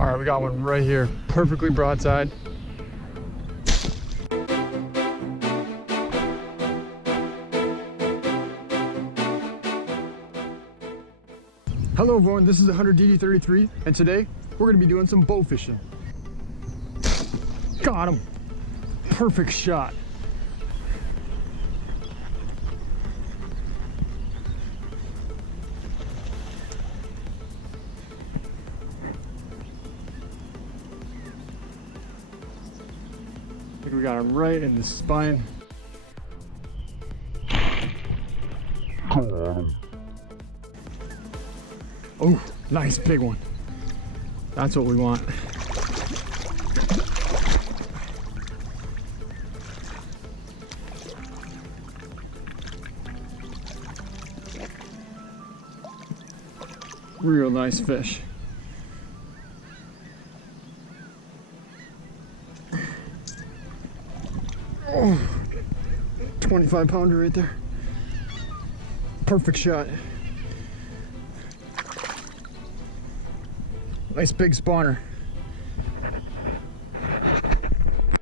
All right, we got one right here, perfectly broadside. Hello everyone, this is the TheHunter DD33, and today we're gonna be doing some bow fishing. Got him. Perfect shot. I think we got him right in the spine. Oh, nice big one. That's what we want. Real nice fish. Oh, 25-pounder right there. Perfect shot. Nice big spawner.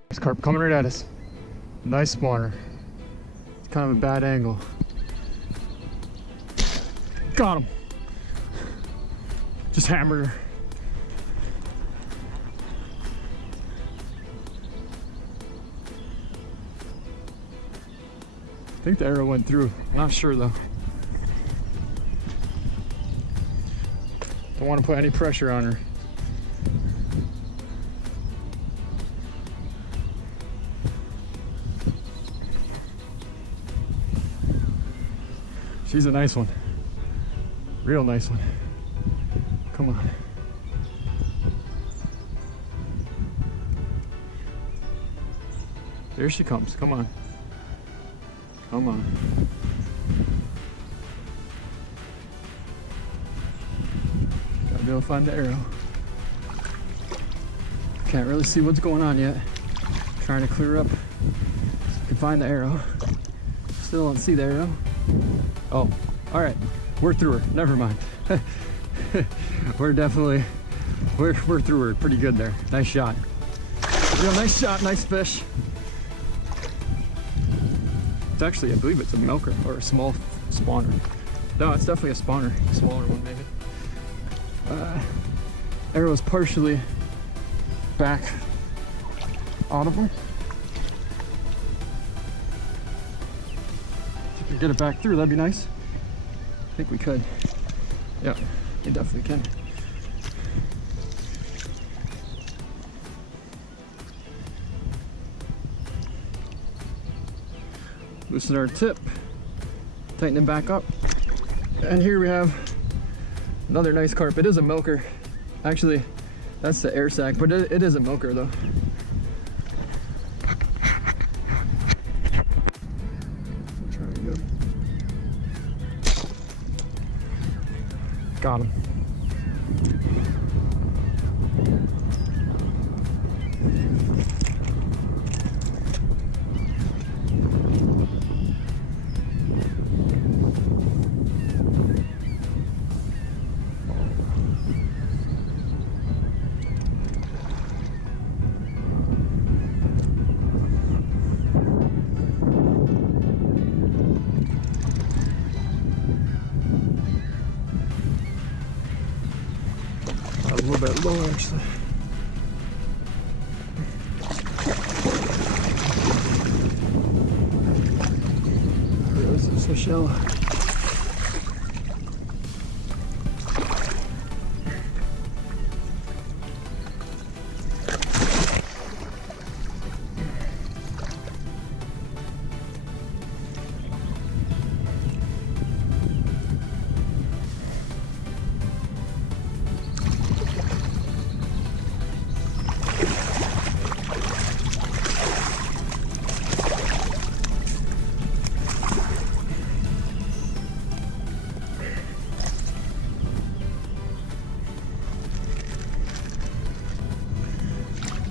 This carp coming right at us. Nice spawner. It's kind of a bad angle. Got him. Just hammered her. I think the arrow went through. I'm not sure though. Don't want to put any pressure on her. She's a nice one. Real nice one. Come on. There she comes. Come on. Come on. Gotta be able to find the arrow. Can't really see what's going on yet. Trying to clear up so you can find the arrow. Still don't see the arrow. Oh, all right. We're through her. Never mind. We're definitely, we're through her pretty good there. Nice shot. Real nice shot, nice fish. It's actually, I believe it's a milker or a small spawner. No, it's definitely a spawner, a smaller one maybe. Arrow is partially back audible. If you can get it back through, that'd be nice. I think we could. Yeah, you definitely can. Loosen our tip, tighten it back up. And here we have another nice carp. It is a milker. Actually, that's the air sac, but it is a milker though. Got him. A little bit lower actually. This is so shallow.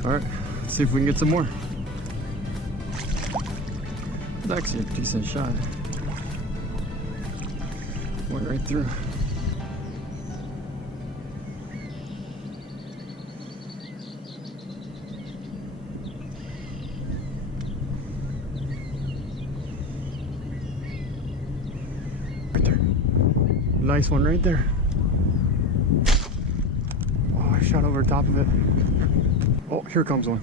All right, let's see if we can get some more. It's actually a decent shot. Went right through. nice one right there. Oh, I shot over the top of it. Oh, here comes one.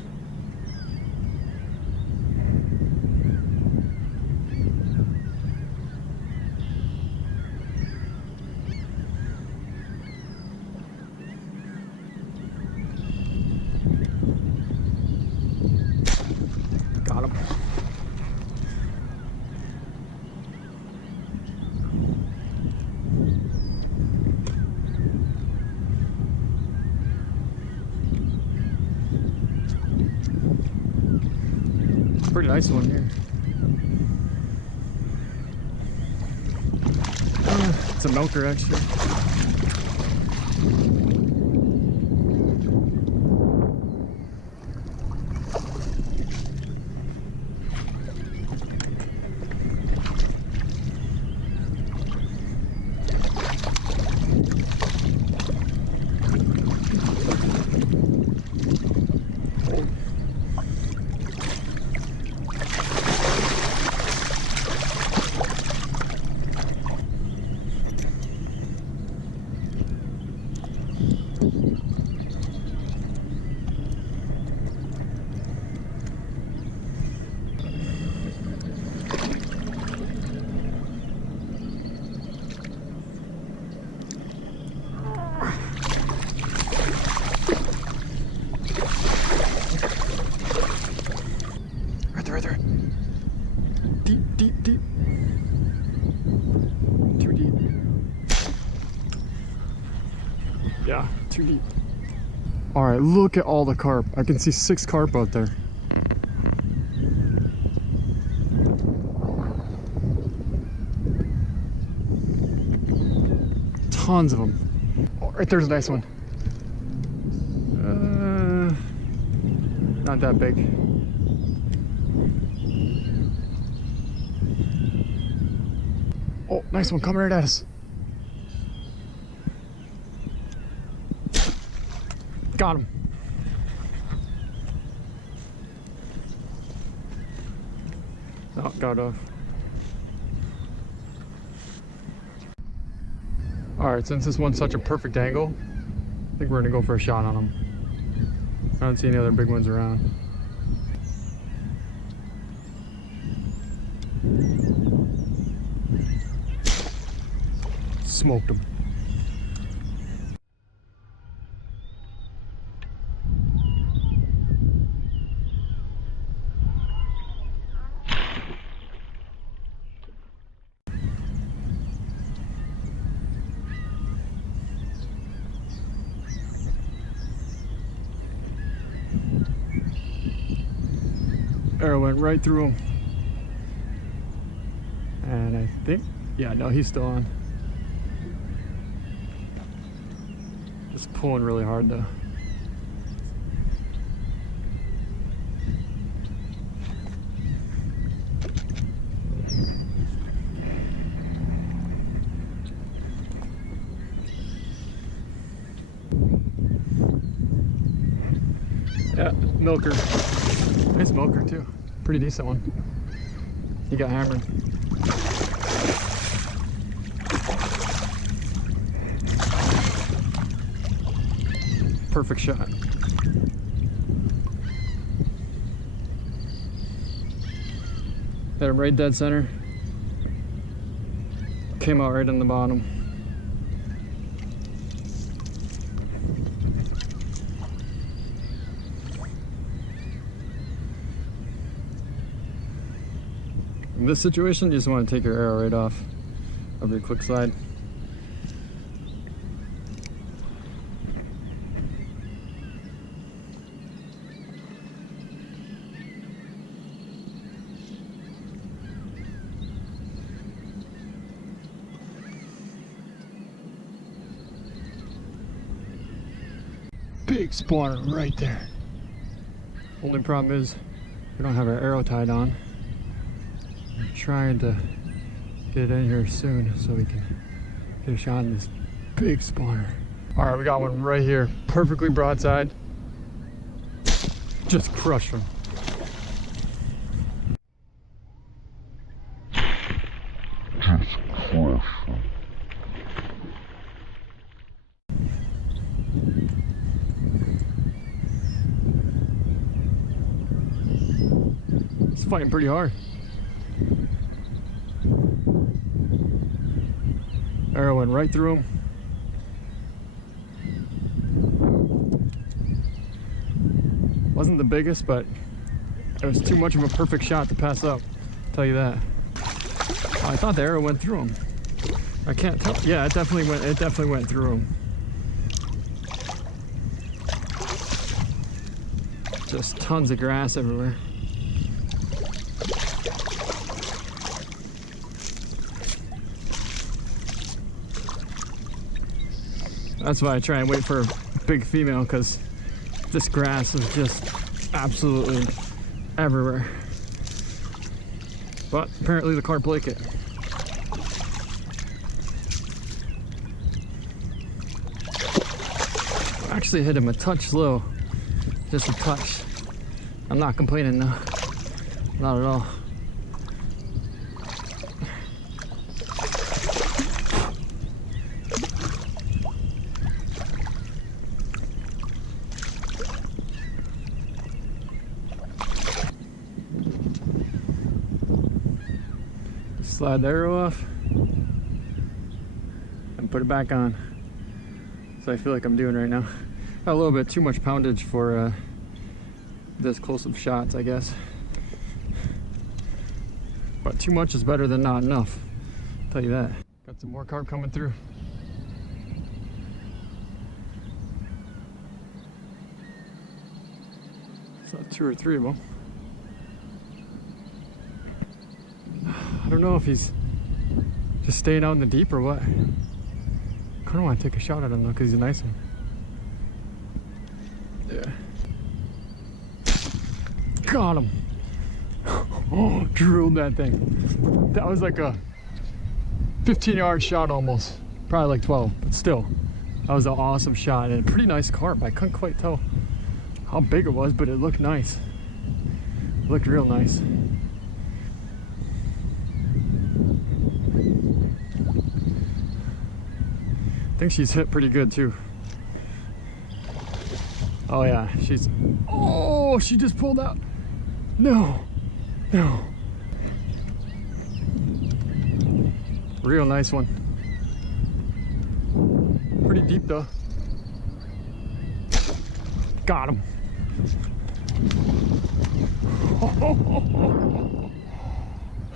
Got him. Pretty nice one here. It's a milker actually. Right there. Deep. Too deep. Yeah, too deep. All right, look at all the carp. I can see 6 carp out there. Tons of them. Oh, right there's a nice one. Not that big. Oh, nice one coming right at us. Got him. Oh, got off. Alright, since this one's such a perfect angle, I think we're gonna go for a shot on him. I don't see any other big ones around. Smoked him. Arrow went right through him. And I think, yeah, no, he's still on. Just pulling really hard though. Yeah, milker. Nice milker too. Pretty decent one. He got hammered. Perfect shot. Hit him right dead center. Came out right in the bottom. In this situation, you just want to take your arrow right off of your quick slide. Big spawner right there. Only problem is we don't have our arrow tied on. I'm trying to get in here soon so we can get a shot on this big spawner. All right, we got one right here, perfectly broadside. Just crushed him. He's fighting pretty hard. Arrow went right through him. Wasn't the biggest, but it was too much of a perfect shot to pass up. I'll tell you that. Oh, I thought the arrow went through him. I can't tell. Yeah, it definitely went through him. Just tons of grass everywhere. That's why I try and wait for a big female, because this grass is just absolutely everywhere. But apparently the carp like it. Actually hit him a touch slow, just a touch. I'm not complaining though, not at all. Slide the arrow off and put it back on. So I feel like I'm doing right now. Got a little bit too much poundage for this close of shots, I guess. But too much is better than not enough. I'll tell you that. Got some more carp coming through. So 2 or 3 of them. I don't know if he's just staying out in the deep or what. Kind of want to take a shot at him though, because he's a nice one. Yeah. Got him. Oh, drilled that thing. That was like a 15-yard shot almost. Probably like 12, but still. That was an awesome shot and a pretty nice carp. I couldn't quite tell how big it was, but it looked nice. It looked real nice. I think she's hit pretty good too. Oh yeah, she's, oh, she just pulled out. No, no. Real nice one. Pretty deep though. Got him.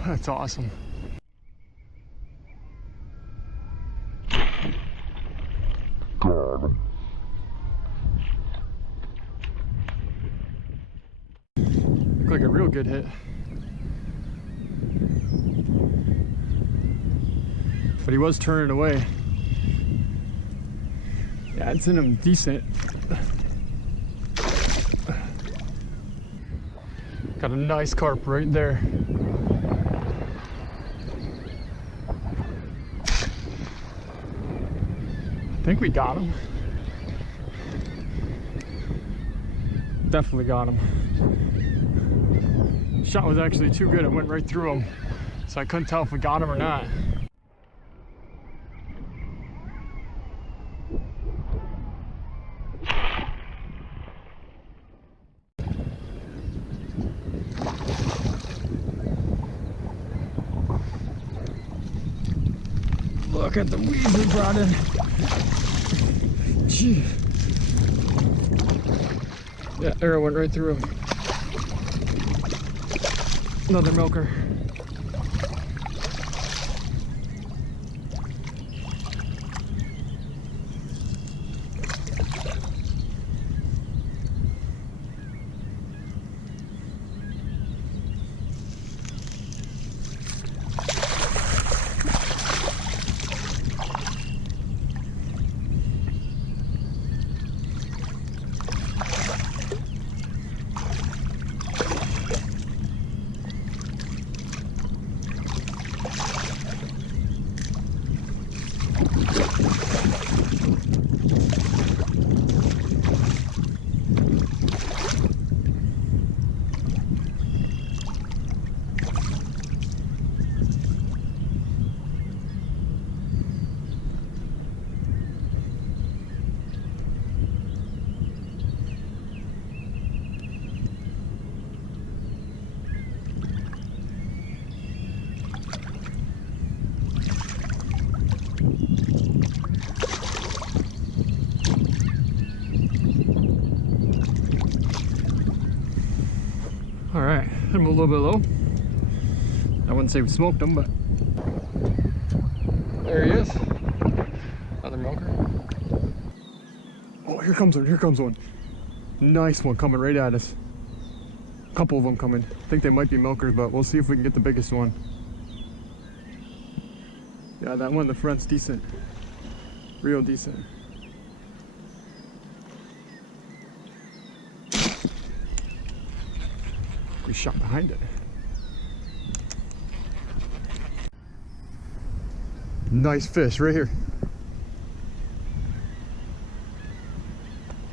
That's awesome. Got him. Looked like a real good hit. But he was turning away. Yeah, it's in him decent. Got a nice carp right there. I think we got him. Definitely got him. Shot was actually too good, it went right through him. So I couldn't tell if we got him or not. Look at the weeds we brought in. Gee. Yeah, arrow went right through him. Another milker. All right, hit him a little bit low. I wouldn't say we smoked him, but there he is. Another milker. Oh, here comes one, here comes one. Nice one coming right at us. A couple of them coming. I think they might be milkers, but we'll see if we can get the biggest one. Yeah, that one in the front's decent. Real decent. We shot behind it. Nice fish right here.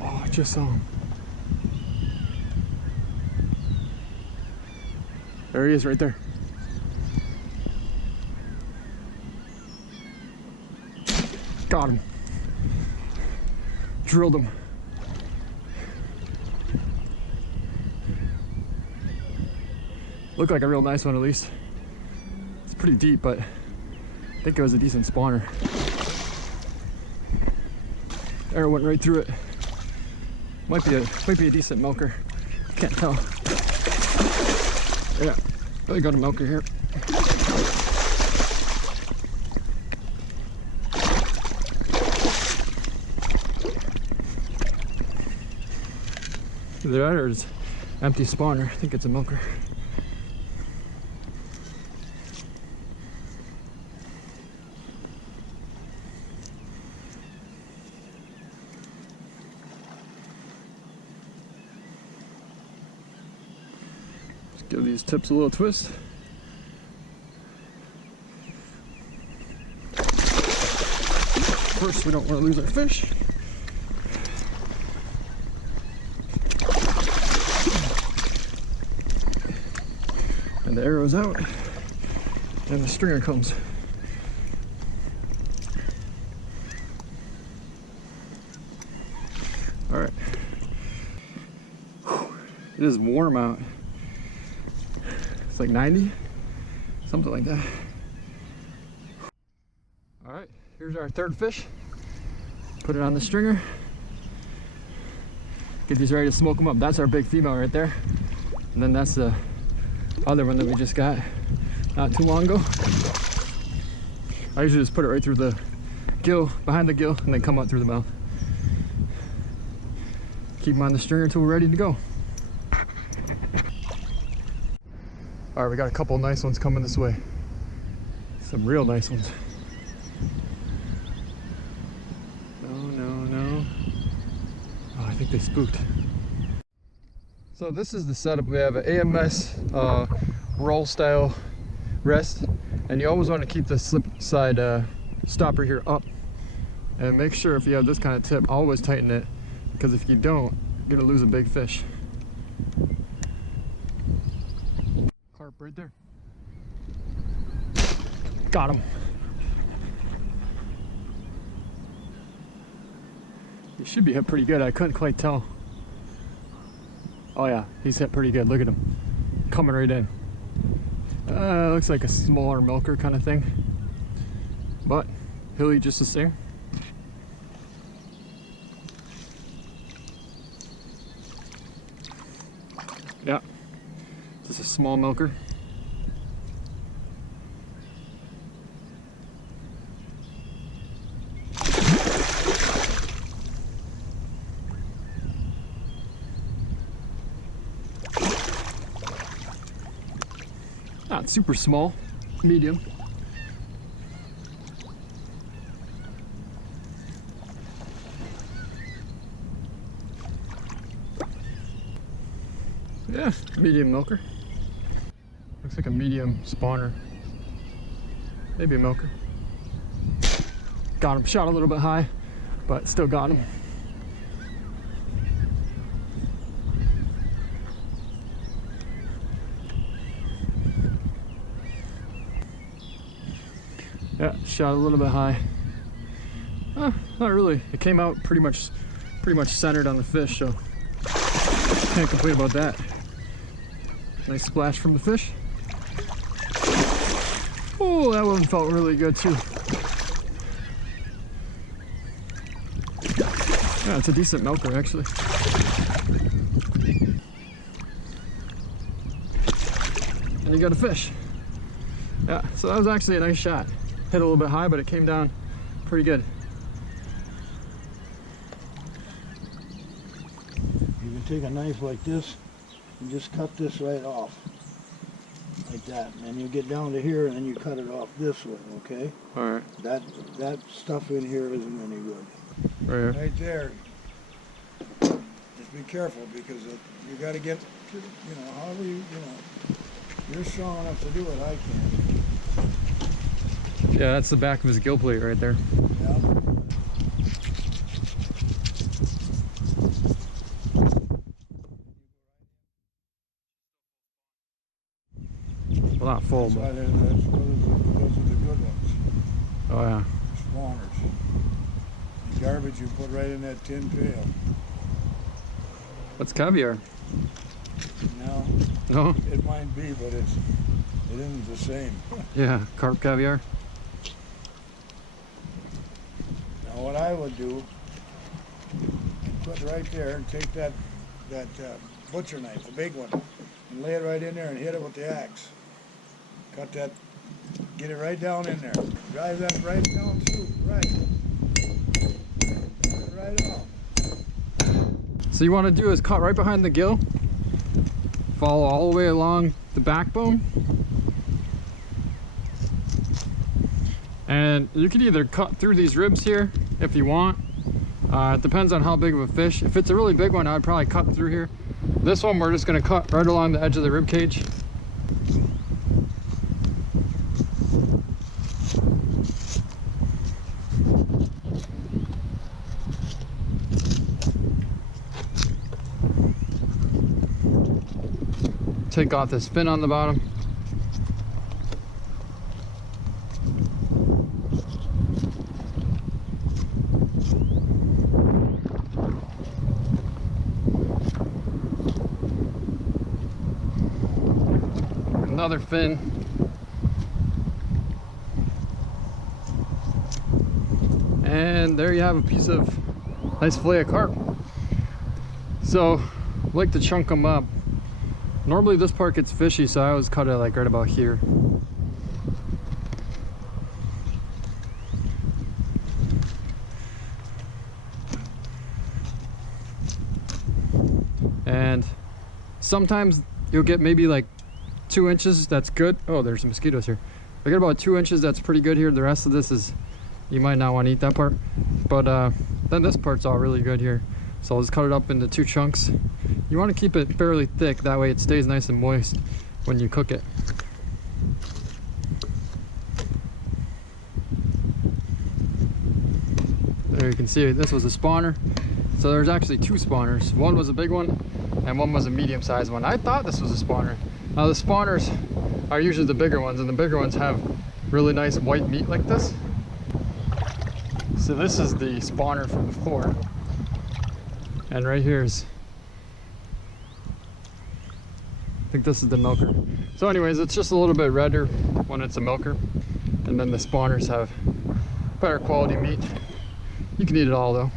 Oh, I just saw him. There he is right there. Got him. Drilled him. Looked like a real nice one at least. It's pretty deep, but I think it was a decent spawner. Arrow went right through it. Might be a decent milker. Can't tell. Yeah, really got a milker here. Either that or it's empty spawner. I think it's a milker. Give these tips a little twist. First, we don't want to lose our fish. And the arrow's out, and the stringer comes. All right. It is warm out. It's like 90, something like that. All right, here's our third fish. Put it on the stringer. Get these ready to smoke them up. That's our big female right there. And then that's the other one that we just got not too long ago. I usually just put it right through the gill, behind the gill, and then come out through the mouth. Keep them on the stringer until we're ready to go. All right, we got a couple nice ones coming this way. Some real nice ones. No. Oh, I think they spooked. So this is the setup. We have an AMS roll style rest, and you always want to keep the slip side stopper here up. And make sure if you have this kind of tip, always tighten it, because if you don't, you're gonna lose a big fish. Carp right there. Got him. He should be hit pretty good. I couldn't quite tell. Oh yeah, he's hit pretty good. Look at him. Coming right in. Looks like a smaller milker kind of thing. But he'll eat just the same. Yeah. Just a small milker. Not super small, medium. Yeah, medium milker. Looks like a medium spawner. Maybe a milker. Got him. Shot a little bit high, but still got him. Yeah, shot a little bit high. Not really. It came out pretty much centered on the fish, so can't complain about that. Nice splash from the fish. Oh, that one felt really good too. Yeah, Yeah, it's a decent milker actually. And you got a fish. Yeah, so that was actually a nice shot. Hit a little bit high, but it came down pretty good. You can take a knife like this and just cut this right off. Like that. And then you get down to here and then you cut it off this way, okay? Alright. That stuff in here isn't any good. Right here. Right there. Just be careful because you got to get, however you're strong enough to do it, I can. Yeah, that's the back of his gill plate right there. Yeah. Well, not full, That's but... why those are the good ones. Oh, yeah. Spawners. The garbage you put right in that tin pail. What's caviar? No. No? It might be, but it isn't the same. Yeah, carp caviar. Now what I would do, put right there and take that butcher knife, the big one, and lay it right in there and hit it with the axe. Cut that, get it right down in there. Drive that right down through, right. Cut it right off. So you want to do is cut right behind the gill, follow all the way along the backbone, and you can either cut through these ribs here if you want. It depends on how big of a fish. If it's a really big one, I'd probably cut through here. This one we're just going to cut right along the edge of the rib cage. Take off this fin on the bottom. Another fin. And there you have a piece of nice fillet of carp. So I like to chunk them up. Normally this part gets fishy, so I always cut it like right about here. And sometimes you'll get maybe like 2 inches, that's good. Oh, there's some mosquitoes here. I get about 2 inches, that's pretty good here. The rest of this is, you might not want to eat that part. But then this part's all really good here. So I'll just cut it up into 2 chunks. You want to keep it fairly thick, that way it stays nice and moist when you cook it. There you can see this was a spawner. So there's actually 2 spawners. One was a big one and one was a medium-sized one. I thought this was a spawner. Now the spawners are usually the bigger ones, and the bigger ones have really nice white meat like this. So this is the spawner from before. And right here is, I think this is the milker. So anyways, it's just a little bit redder when it's a milker. And then the spawners have better quality meat. You can eat it all though.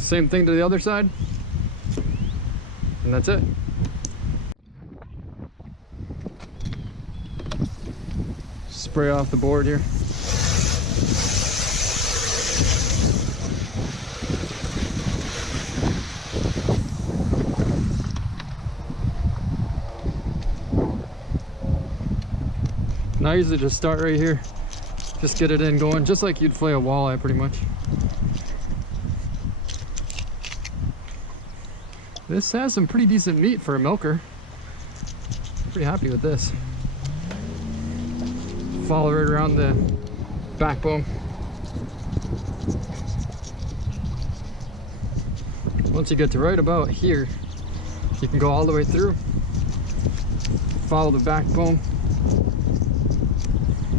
Same thing to the other side. And that's it. Spray off the board here. And I usually just start right here, just get it in going, just like you'd fillet a walleye pretty much. This has some pretty decent meat for a milker. Pretty happy with this. Follow right around the backbone. Once you get to right about here, you can go all the way through, follow the backbone,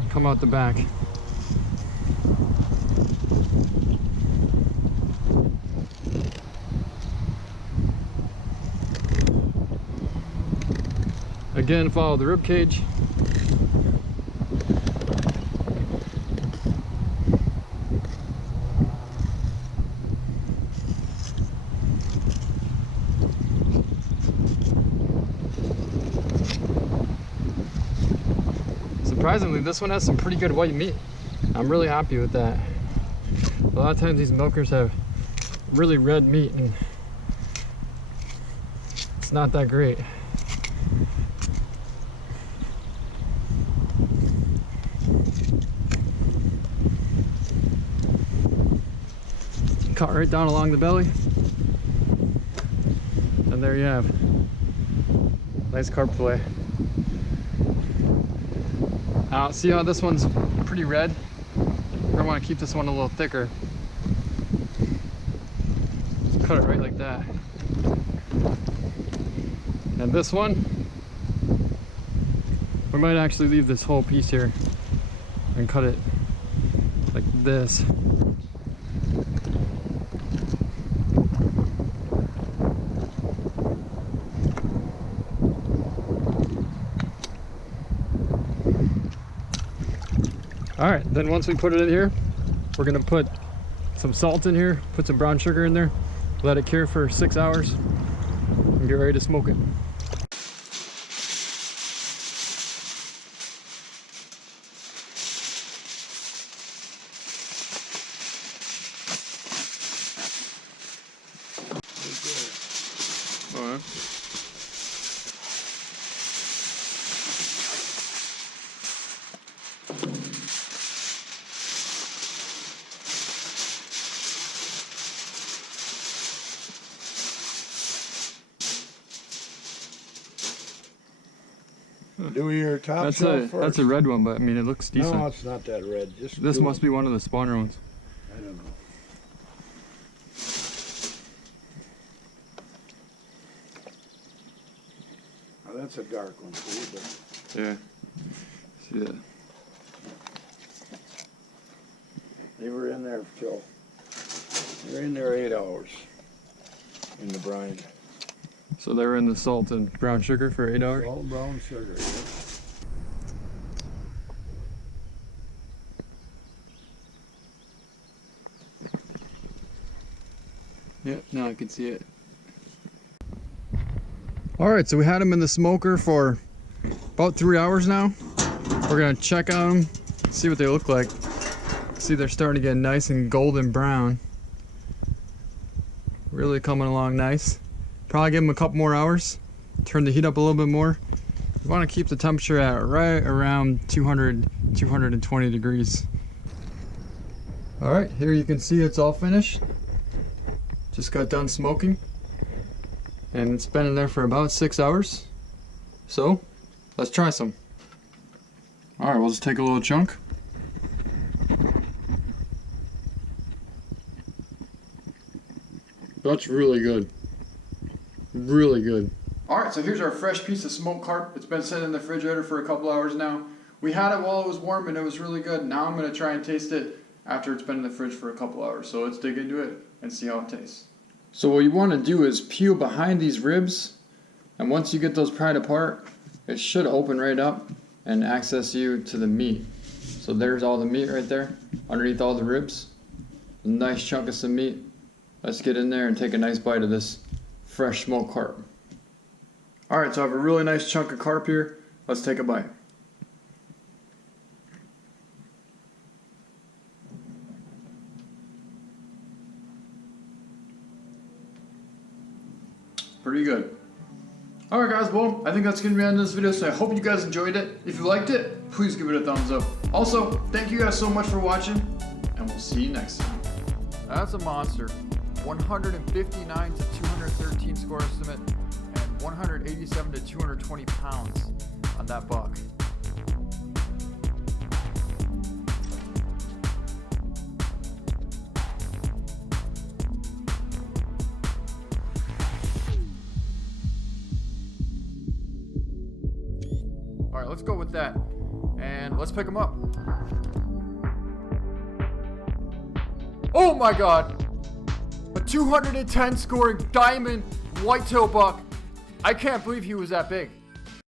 come out the back. Again, follow the rib cage. surprisingly, this one has some pretty good white meat. I'm really happy with that. A lot of times these milkers have really red meat and it's not that great. Cut right down along the belly. And there you have nice carp fillet. See how this one's pretty red? We're gonna want to keep this one a little thicker. Cut it right like that. And this one, we might actually leave this whole piece here and cut it like this. All right, then once we put it in here, we're gonna put some salt in here, put some brown sugar in there, let it cure for 6 hours, and get ready to smoke it. All right. Do your top That's shelf first. that's a red one, but I mean it looks decent. No, it's not that red. Just This must be one of the spawner ones. I don't know. Oh, that's a dark one too, but Yeah. See that? they were in there till they were in there 8 hours in the brine. So they were in the salt and brown sugar for 8 hours. Salt, brown sugar. Yeah, now I can see it. All right, so we had them in the smoker for about 3 hours now. We're gonna check on them, see what they look like. See, they're starting to get nice and golden brown. Really coming along nice. Probably give them a couple more hours. Turn the heat up a little bit more. We want to keep the temperature at right around 200, 220 degrees. All right, here you can see it's all finished. Just got done smoking. And it's been in there for about 6 hours. So, let's try some. All right, we'll just take a little chunk. That's really good. Really good. All right, so here's our fresh piece of smoked carp. It's been sitting in the refrigerator for a couple hours now. We had it while it was warm and it was really good. Now I'm gonna try and taste it after it's been in the fridge for a couple hours. So let's dig into it and see how it tastes. So what you wanna do is peel behind these ribs, and once you get those pried apart, it should open right up and access you to the meat. So there's all the meat right there, underneath all the ribs. A nice chunk of some meat. Let's get in there and take a nice bite of this fresh smoked carp. All right, so I have a really nice chunk of carp here. Let's take a bite. Pretty good. All right, guys, well, I think that's gonna be the end of this video, so I hope you guys enjoyed it. If you liked it, please give it a thumbs up. Also, thank you guys so much for watching, and we'll see you next time. That's a monster. 159 to 213 score estimate, and 187 to 220 pounds on that buck. All right, let's go with that, and let's pick him up. Oh my God! A 210 scoring diamond whitetail buck. I can't believe he was that big.